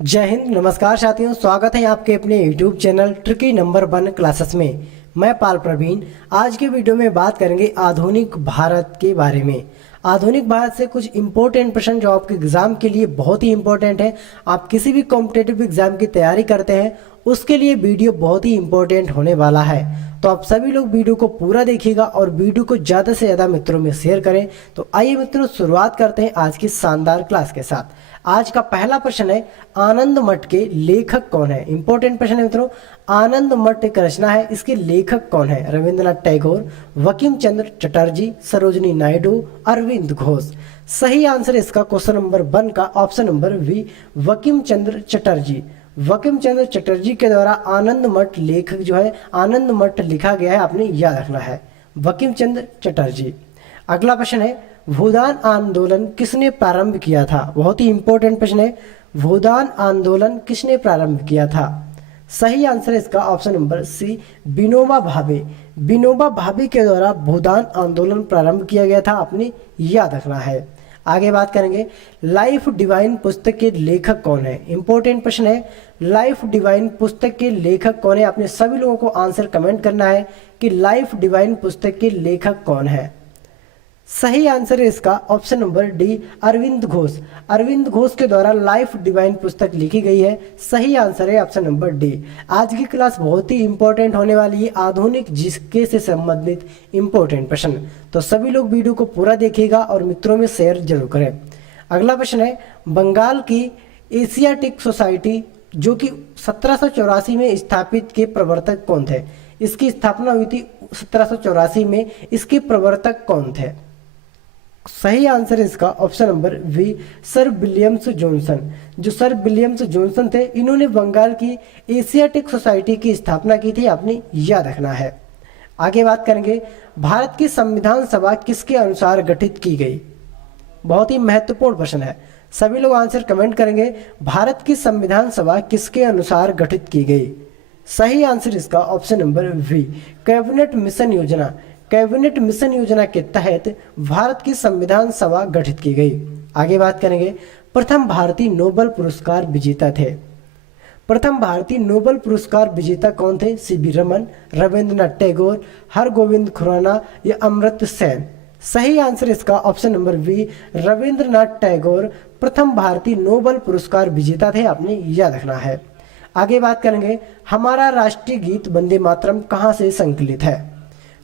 जय हिंद। नमस्कार साथियों, स्वागत है आपके अपने YouTube channel tricky number 1 classes में। मैं पाल प्रवीण। आज के वीडियो में बात करेंगे आधुनिक भारत के बारे में। आधुनिक भारत से कुछ इंपॉर्टेंट प्रश्न जो आपके एग्जाम के लिए बहुत ही इंपॉर्टेंट है। आप किसी भी कॉम्पिटेटिव एग्जाम की तैयारी करते हैं उसके लिए वीडियो बहुत ही इंपॉर्टेंट होने वाला है। तो आप सभी लोग वीडियो को पूरा देखिएगा और वीडियो को ज़्यादा से ज़्यादा मित्रों में शेयर करें। तो आइए मित्रों, शुरुआत करते हैं आज की शानदार क्लास के साथ। आज का पहला प्रश्न है, आनंद मठ के लेखक कौन है। इंपॉर्टेंट प्रश्न है मित्रों। आनंद मठ एक रचना है, इसके लेखक कौन है? रविंद्रनाथ टैगोर, बंकिम चंद्र चटर्जी, सरोजिनी नायडू, अरविंद घोष। सही आंसर इसका क्वेश्चन नंबर 1 का option number B, Bankim Chandra Chatterjee. Bankim Chandra Chatterjee के द्वारा आनंद मठ लेखक जो है, आनंद मठ लिखा गया है, आपने याद रखना है, बंकिम चंद्र चटर्जी। अगला प्रश्न है, भूदान आंदोलन किसने प्रारंभ किया था? बहुत ही इंपॉर्टेंट प्रश्न है। भूदान आंदोलन किसने प्रारंभ किया था? सही आंसर इसका ऑप्शन नंबर सी, विनोबा भावे। विनोबा भावे के द्वारा भूदान आंदोलन प्रारंभ किया गया था, आपने याद रखना है। आगे बात करेंगे, लाइफ डिवाइन पुस्तक के लेखक कौन है? इंपॉर्टेंट प्रश्न है। लाइफ डिवाइन पुस्तक के लेखक कौन है? आपने सभी लोगों को आंसर कमेंट करना है कि लाइफ डिवाइन पुस्तक के लेखक कौन है। सही आंसर है इसका option number D, Aurobindo Ghosh. Aurobindo Ghosh के द्वारा लाइफ डिवाइन पुस्तक लिखी गई है। सही आंसर है ऑप्शन नंबर डी। आज की क्लास बहुत ही इंपॉर्टेंट होने वाली है, आधुनिक जीके से संबंधित इंपॉर्टेंट प्रश्न। तो सभी लोग वीडियो को पूरा देखिएगा और मित्रों में शेयर जरूर करें। अगला प्रश्न है, बंगाल की एशियाटिक सोसाइटी जो कि 1784 में स्थापित के प्रवर्तक कौन थे? इसकी स्थापना हुई थी 1784 में। इसके प्रवर्तक कौन थे? सही आंसर इसका option number B, sir Williams Johnson. जो सर विलियम्स जॉनसन थे, इन्होंने बंगाल की एशियाटिक सोसाइटी की स्थापना की थी, आपने याद रखना है। आगे बात करेंगे, भारत की संविधान सभा किसके अनुसार गठित की गई? बहुत ही महत्वपूर्ण प्रश्न है, सभी लोग आंसर कमेंट करेंगे। भारत की संविधान सभा किसके अनुसार गठित की गई? सही आंसर इसका option number B, cabinet mission योजना। कैबिनेट मिशन योजना के तहत भारत की संविधान सभा गठित की गई। आगे बात करेंगे, प्रथम भारतीय नोबेल पुरस्कार विजेता थे। प्रथम भारतीय नोबेल पुरस्कार विजेता कौन थे? सीवी रमन, रविंद्रनाथ टैगोर, हरगोविंद खुराना या अमर्त्य सेन। सही आंसर इसका option number B, Rabindranath Tagore प्रथम भारतीय नोबेल पुरस्कार विजेता थे, आपने याद रखना है। आगे बात करेंगे, हमारा राष्ट्रीय गीत वंदे मातरम कहाँ से संकलित है?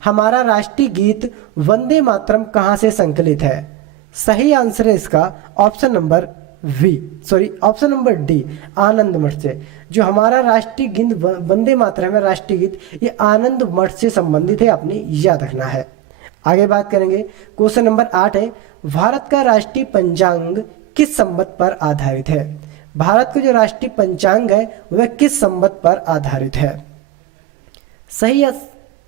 हमारा राष्ट्रीय गीत वंदे मातरम कहाँ से संकलित है? सही आंसर है इसका option number option number D, Anand Math से। जो हमारा राष्ट्रीय गीत वंदे मातरम है, राष्ट्रीय गीत, ये आनंद मठ से संबंधित है, आपने याद रखना है। आगे बात करेंगे, क्वेश्चन नंबर 8 है, भारत का राष्ट्रीय पंचांग किस संवत पर आधारित है? भारत का जो राष्ट्रीय पंचांग है वह किस संवत पर आधारित है? सही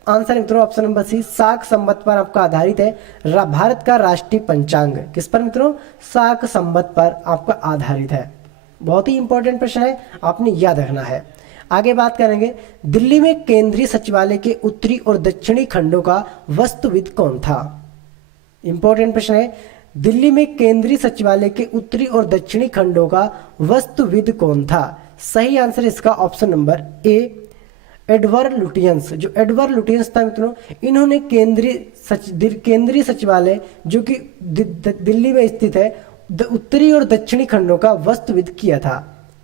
आंसर मित्रों ऑप्शन नंबर सी, शाक संवत पर आपका आधारित है। भारत का राष्ट्रीय पंचांग किस पर मित्रों? शाक संवत पर आपका आधारित है। बहुत ही इंपॉर्टेंट प्रश्न है, आपने याद रखना है। आगे बात करेंगे, दिल्ली में केंद्रीय सचिवालय के उत्तरी और दक्षिणी खंडों का वास्तुविद कौन था? इंपॉर्टेंट प्रश्न है, दिल्ली में केंद्रीय सचिवालय के उत्तरी और दक्षिणी खंडों का वास्तुविद कौन था? सही आंसर इसका option number A, Edward Lutyens. जो एडवर्ड लुटियंस था मित्रों, इन्होंने केंद्रीय सचिवालय जो कि दिल्ली में स्थित है, उत्तरी और दक्षिणी खंडों का वास्तुविद किया था।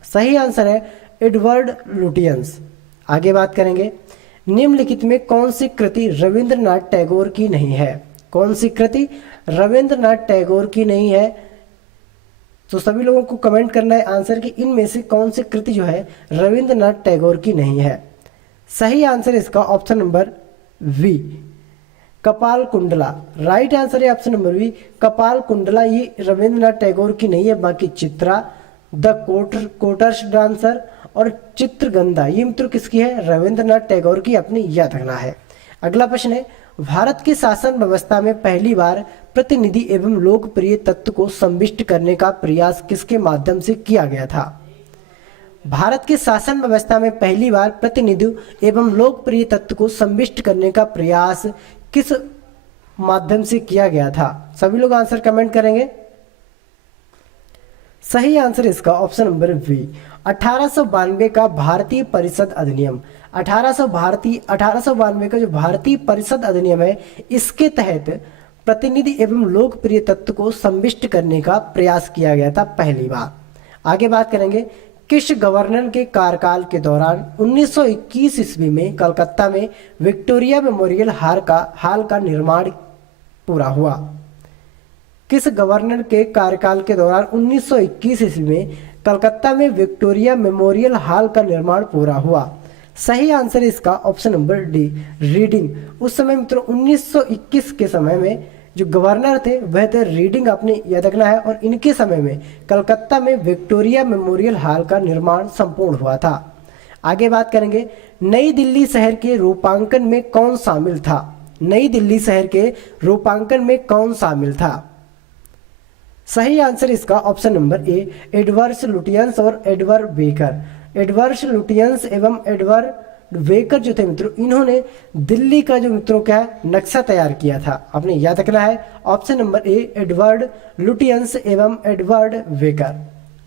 सही आंसर है एडवर्ड लुटियंस। आगे बात करेंगे, निम्नलिखित में कौन सी कृति रविंद्रनाथ टैगोर की नहीं है? कौन सी कृति रविंद्रनाथ टैगोर की नहीं है? तो सभी लोगों को कमेंट करना है आंसर कि इनमें से कौन सी कृति जो है रविंद्रनाथ टैगोर की नहीं है। सही आंसर इसका ऑप्शन नंबर वी, कपाल कुंडला। राइट आंसर है ऑप्शन नंबर वी, कपाल कुंडला। ये रविंद्रनाथ टैगोर की नहीं है, बाकी चित्रा, द कोटर्स डांसर और चित्रगंधा ये मित्रों किसकी है? रविंद्रनाथ टैगोर की, अपने याद रखना है। अगला प्रश्न है, भारत की शासन व्यवस्था में पहली बार प्रतिनिधि एवं लोकप्रिय तत्व को संविष्ट करने का प्रयास किसके माध्यम से किया गया था? भारत की शासन व्यवस्था में पहली बार प्रतिनिधि एवं लोकप्रिय तत्व को संविष्ट करने का प्रयास किस माध्यम से किया गया था? सभी लोग आंसर कमेंट करेंगे। सही आंसर इसका ऑप्शन नंबर बी 1892 का भारतीय परिषद अधिनियम। 1892 का जो भारतीय परिषद अधिनियम है, इसके तहत प्रतिनिधि एवं लोकप्रिय तत्व को संविष्ट करने का प्रयास किया गया था पहली बार। आगे बात करेंगे, किस गवर्नर के कार्यकाल के दौरान 1921 ईस्वी में कलकत्ता में विक्टोरिया मेमोरियल हाल का निर्माण पूरा हुआ। किस गवर्नर के कार्यकाल के दौरान 1921 ईस्वी में कलकत्ता में विक्टोरिया मेमोरियल हाल का निर्माण पूरा हुआ? सही आंसर इसका ऑप्शन नंबर डी रीडिंग। उस समय मित्रों 1921 के समय में जो गवर्नर थे वह थे रीडिंग, आपने याद रखना है, और इनके समय में कलकत्ता में विक्टोरिया मेमोरियल हाल का निर्माण संपूर्ण हुआ था। आगे बात करेंगे, नई दिल्ली शहर के रूपांकन में कौन शामिल था? नई दिल्ली शहर के रूपांकन में कौन शामिल था? सही आंसर इसका option number A Edward Lutyens और एडवर्ड बेकर। एडवर्ड लुटियंस एवं एडवर्ड वेकर जो थे मित्रों, इन्होंने दिल्ली का जो मित्रों क्या है नक्शा तैयार किया था। आपने याद रखना है option number A Edward Lutyens एवं एडवर्ड वेकर।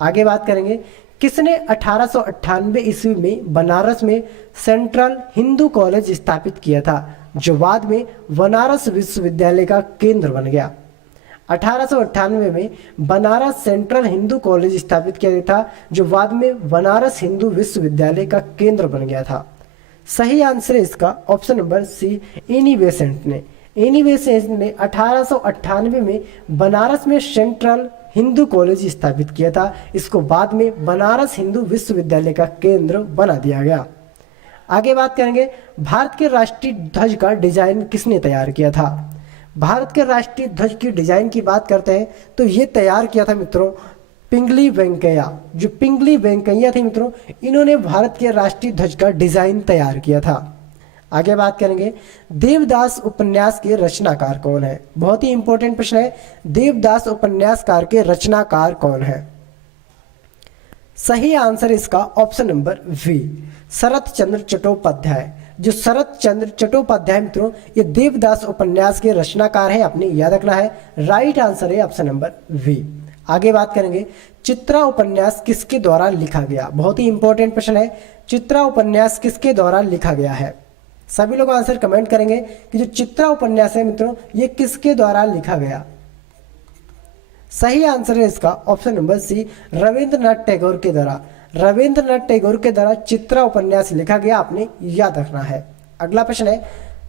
आगे बात करेंगे, किसने 1898 ईस्वी में बनारस में सेंट्रल हिंदू कॉलेज स्थापित किया था, जो बाद में बनारस विश्वविद्यालय का केंद्र बन गया? 1898 में बनारस सेंट्रल हिंदू कॉलेज स्थापित किया गया था, जो बाद में बनारस हिंदू विश्वविद्यालय का केंद्र बन गया था। सही आंसर है इसका option number see Annie Besant ने। एनी बेसेंट ने 1898 में बनारस में सेंट्रल हिंदू कॉलेज स्थापित किया था। इसको बाद में बनारस हिंदू विश्वविद्यालय का केंद्र बना दिया गया। आगे बात करेंगे, भारत के राष्ट्रीय ध्वज का डिजाइन किसने तैयार किया था? भारत के राष्ट्रीय ध्वज की डिजाइन की बात करते हैं तो ये तैयार किया था मित्रों पिंगली वेंकैया। जो पिंगली वेंकैया थे मित्रों, इन्होंने भारत के राष्ट्रीय ध्वज का डिजाइन तैयार किया था। आगे बात करेंगे, देवदास उपन्यास के रचनाकार कौन है? बहुत ही इंपॉर्टेंट प्रश्न है, देवदास उपन्यासकार के रचनाकार कौन है? सही आंसर इसका ऑप्शन नंबर वी शरत चंद्र चट्टोपाध्याय। जो शरत चंद्र चट्टोपाध्याय मित्रों, ये देवदास उपन्यास के रचनाकार है, आपने याद रखना है। राइट आंसर है ऑप्शन नंबर वी। आगे बात करेंगे, चित्रा उपन्यास किसके द्वारा लिखा गया? बहुत ही इंपॉर्टेंट प्रश्न है, चित्रा उपन्यास किसके द्वारा लिखा गया है? सभी लोग आंसर कमेंट करेंगे कि जो चित्रा उपन्यास है मित्रों, ये किसके द्वारा लिखा गया? सही आंसर है इसका option number C Rabindranath Tagore के द्वारा। रविंद्रनाथ टैगोर के द्वारा चित्रा उपन्यास लिखा गया, आपने याद रखना है। अगला प्रश्न है,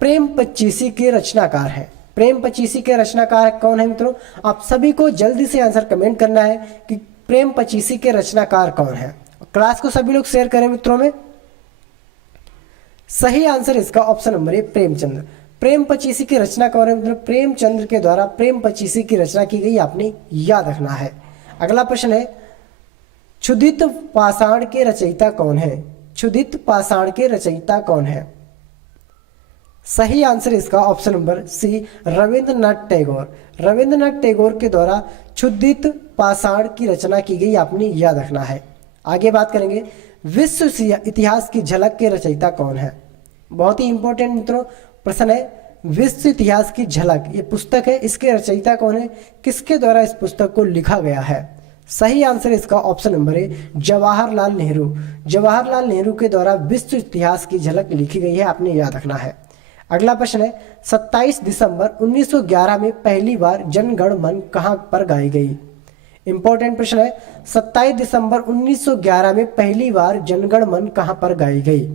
प्रेम पचीसी के रचनाकार है। प्रेम पचीसी के रचनाकार कौन है मित्रों? आप सभी को जल्दी से आंसर कमेंट करना है कि प्रेम पचीसी के रचनाकार कौन है। क्लास को सभी लोग शेयर करें मित्रों में। सही आंसर इसका ऑप्शन नंबर ए प्रेमचंद्र। प्रेम पचीसी की रचना कौन है मित्रों? प्रेमचंद्र के द्वारा प्रेम पचीसी की रचना की गई, आपने याद रखना है। अगला प्रश्न है, क्षुधित पाषाण के रचयिता कौन है? क्षुधित पाषाण के रचयिता कौन है? सही आंसर इसका option number C Rabindranath Tagore. Rabindranath Tagore के द्वारा क्षुधित पाषाण की रचना की गई, आपने याद रखना है। आगे बात करेंगे, विश्व इतिहास की झलक के रचयिता कौन है? बहुत ही इंपॉर्टेंट मित्रों प्रश्न है, विश्व इतिहास की झलक ये पुस्तक है, इसके रचयिता कौन है? किसके द्वारा इस पुस्तक को लिखा गया है? सही आंसर इसका ऑप्शन नंबर है जवाहरलाल नेहरू। जवाहरलाल नेहरू के द्वारा विश्व इतिहास की झलक लिखी गई है, आपने याद रखना है। अगला प्रश्न है, 27 दिसंबर 1911 में पहली बार जन गण मन कहां पर गाई गई? इंपॉर्टेंट प्रश्न है, 27 दिसंबर 1911 में पहली बार जनगण मन कहां पर गाई गई?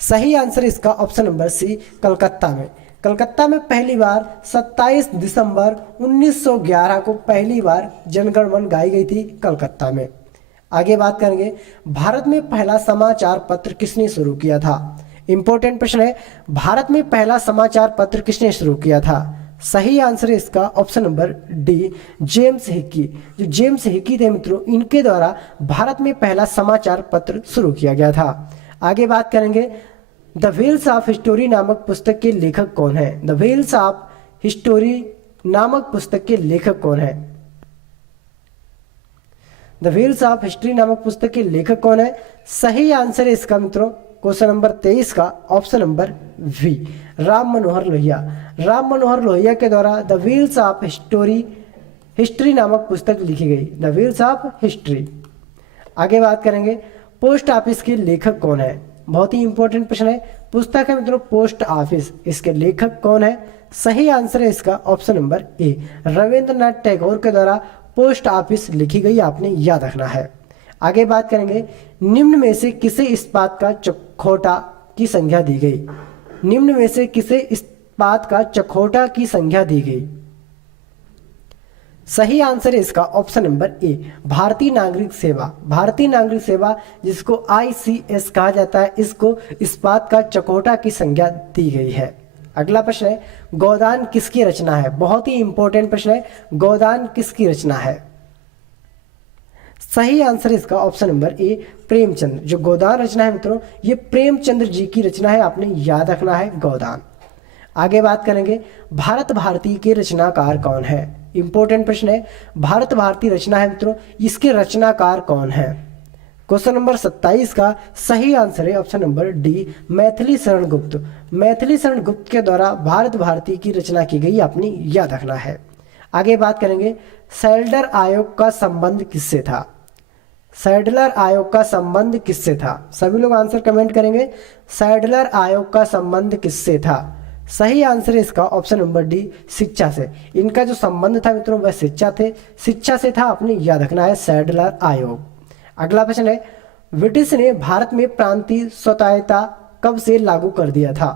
सही आंसर इसका ऑप्शन नंबर सी कलकत्ता में। कलकत्ता में पहली बार 27 दिसंबर 1911 को पहली बार जनगण मन गाई गई थी कलकत्ता में। आगे बात करेंगे, भारत में पहला समाचार पत्र किसने शुरू किया था? इंपॉर्टेंट प्रश्न है, भारत में पहला समाचार पत्र किसने शुरू किया था? सही आंसर है इसका option number D James Hicky. जो जेम्स हिकी थे मित्रों, इनके द्वारा भारत में पहला समाचार पत्र शुरू किया गया था। आगे बात करेंगे, द व्हील्स ऑफ हिस्टोरी नामक पुस्तक के लेखक कौन है? द व्हील्स ऑफ हिस्टोरी नामक पुस्तक के लेखक कौन है? द व्हील्स ऑफ हिस्ट्री नामक पुस्तक के लेखक कौन है? सही आंसर है इसका मित्रों क्वेश्चन नंबर 23 का option number we Ram Manohar Lohia. Ram Manohar Lohia के द्वारा the wheels of history history नामक पुस्तक लिखी गई? The wheels of history. आगे बात करेंगे पोस्ट ऑफिस के लेखक कौन है? बहुत ही इंपॉर्टेंट प्रश्न है। पुस्तक है मित्रों पोस्ट ऑफिस, इसके लेखक कौन है? सही आंसर है इसका option number A, Rabindranath Tagore के द्वारा पोस्ट ऑफिस लिखी गई, आपने याद रखना है। आगे बात करेंगे निम्न में से किसे इस्पात का चौखोटा की संज्ञा दी गई? निम्न में से किसे इस्पात का चौखोटा की संज्ञा दी गई? सही आंसर है इसका ऑप्शन नंबर ए, भारतीय नागरिक सेवा। भारतीय नागरिक सेवा जिसको ICS कहा जाता है, इसको इस्पात का चौखोटा की संज्ञा दी गई है। अगला प्रश्न है गोदान किसकी रचना है? बहुत ही इंपॉर्टेंट प्रश्न है, गोदान किसकी रचना है? सही आंसर है इसका ऑप्शन नंबर ए, प्रेमचंद। जो गोदान रचना है मित्रों ये प्रेमचंद्र जी की रचना है, आपने याद रखना है गोदान। आगे बात करेंगे भारत भारती के रचनाकार कौन है? इंपॉर्टेंट प्रश्न है, भारत भारती रचना है मित्रों, इसके रचनाकार कौन है? क्वेश्चन नंबर 27 का सही आंसर है option number D, Maithili Sharan Gupt. Maithili Sharan Gupt के द्वारा भारत भारती की रचना की गई, आपने याद रखना है। आगे बात करेंगे सैडलर आयोग का संबंध किससे था? सैडलर आयोग का संबंध किससे था? सभी लोग आंसर कमेंट करेंगे। सैडलर आयोग का संबंध किससे था? सही आंसर है इसका ऑप्शन नंबर डी, शिक्षा से। इनका जो संबंध था मित्रों वह शिक्षा से था, आपने याद रखना है सैडलर आयोग। अगला प्रश्न है ब्रिटिश ने भारत में प्रांतीय स्वतंत्रता कब से लागू कर दिया था?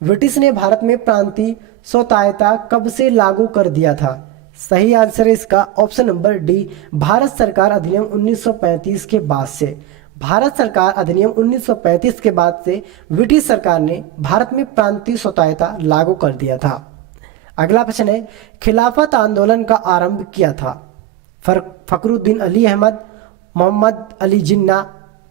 ब्रिटिश ने भारत में प्रांतीय स्वतंत्रता कब से लागू कर दिया था? सही आंसर है इसका ऑप्शन नंबर डी, भारत सरकार अधिनियम 1935 के बाद से। भारत सरकार अधिनियम 1935 के बाद से ब्रिटिश सरकार ने भारत में प्रांतीय स्वतंत्रता लागू कर दिया था। अगला प्रश्न है खिलाफत आंदोलन का आरंभ किया था? फखरुद्दीन अली अहमद, मोहम्मद अली जिन्ना,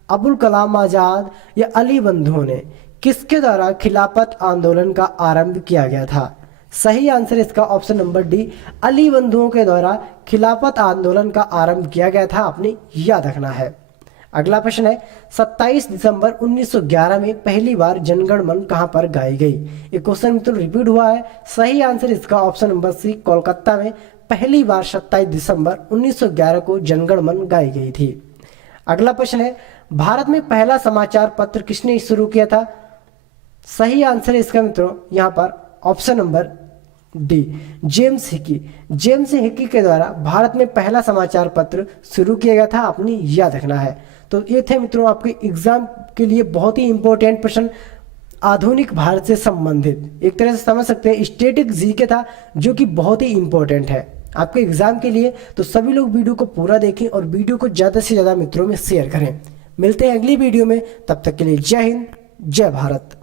अबुल कलाम आजाद या अली बंधुओं ने? किसके द्वारा खिलाफत आंदोलन का आरंभ किया गया था? सही आंसर इसका ऑप्शन नंबर डी, अली बंधुओं के द्वारा खिलाफत आंदोलन का आरंभ किया गया था, आपने याद रखना है। अगला प्रश्न है 27 दिसंबर 1911 में पहली बार जनगण मन कहां पर गाई गई? ये क्वेश्चन मित्रों रिपीट हुआ है। सही आंसर इसका ऑप्शन नंबर सी, कोलकाता में पहली बार 27 दिसंबर 1911 को जनगण मन गाई गई थी। अगला प्रश्न है भारत में पहला समाचार पत्र किसने शुरू किया था? सही आंसर है इसका मित्रों यहाँ पर option number D, James Hicky. James Hicky के द्वारा भारत में पहला समाचार पत्र शुरू किया गया था, आपने याद रखना है। तो ये थे मित्रों आपके एग्जाम के लिए बहुत ही इंपॉर्टेंट प्रश्न आधुनिक भारत से संबंधित। एक तरह से समझ सकते हैं स्टैटिक जीके था जो कि बहुत ही इंपॉर्टेंट है आपके एग्जाम के लिए। तो सभी लोग वीडियो को पूरा देखें और वीडियो को ज़्यादा से ज़्यादा मित्रों में शेयर करें। मिलते हैं अगली वीडियो में, तब तक के लिए जय हिंद, जय भारत।